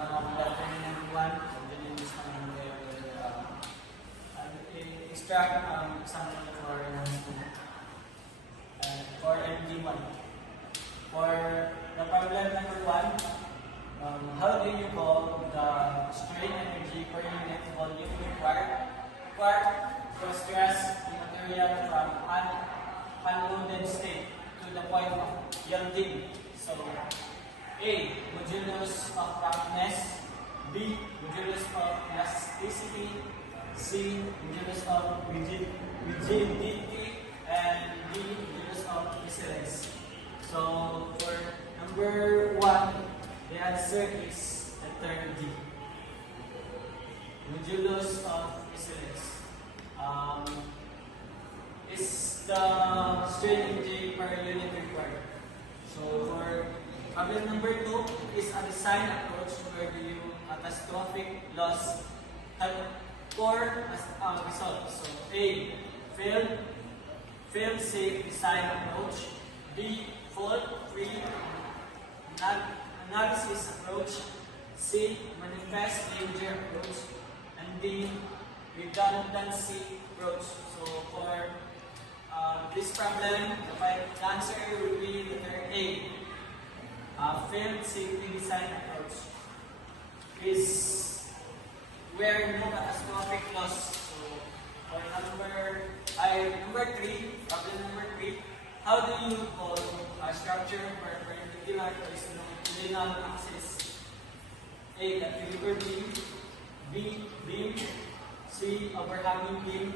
determinant 1, continuous number, extract example for MD1. For the problem number 1, how do you call the strain energy per unit volume required to stress the material from unloaded state to the point of yielding? So, A. Modulus of roughness, B. Modulus of elasticity, C. Modulus of rigidity, and D. Modulus of resilience. So, for number 1, the answer is letter D. Modulus of resilience is the strain energy per unit required. So for problem number 2 is a design approach where you catastrophic loss have 4 as a result. So A. Failed safe design approach, B. Fault-free analysis approach, C. Manifest danger approach, and D. Redundancy approach. So for this problem, the answer will be letter A. Failed safety design approach is where no catastrophic loss. So for number 3, problem number 3, how do you call a structure for perpendicular to longitudinal axis? A. Cantilever beam, B. Beam, C. Overhanging beam,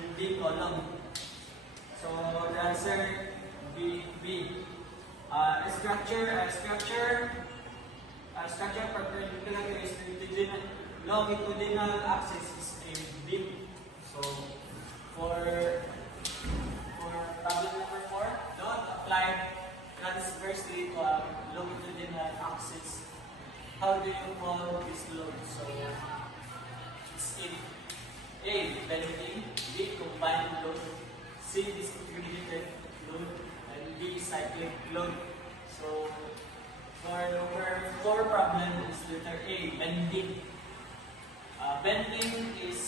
and D. Column. So the answer B. A structure perpendicular to longitudinal axis is a beam. So for problem number 4, load applied transversely to a longitudinal axis. How do you call this load? So it's A. Bending, B. Combined load, C. Distributed load, and D. Cyclic load. So for number 4 problem is letter A. Bending. Bending is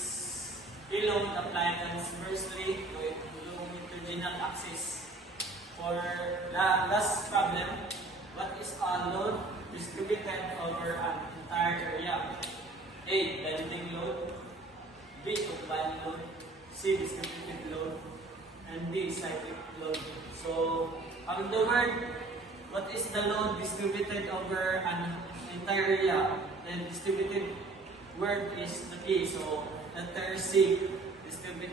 a load applied transversely to a longitudinal axis. For the last problem, what is a load distributed over an entire area? A. Bending load, B. Combined load, C. Distributed load, and D. Cyclic load. So, ang the word, what is the load distributed over an entire area? Then distributed word is the A. So, letter C. Distributed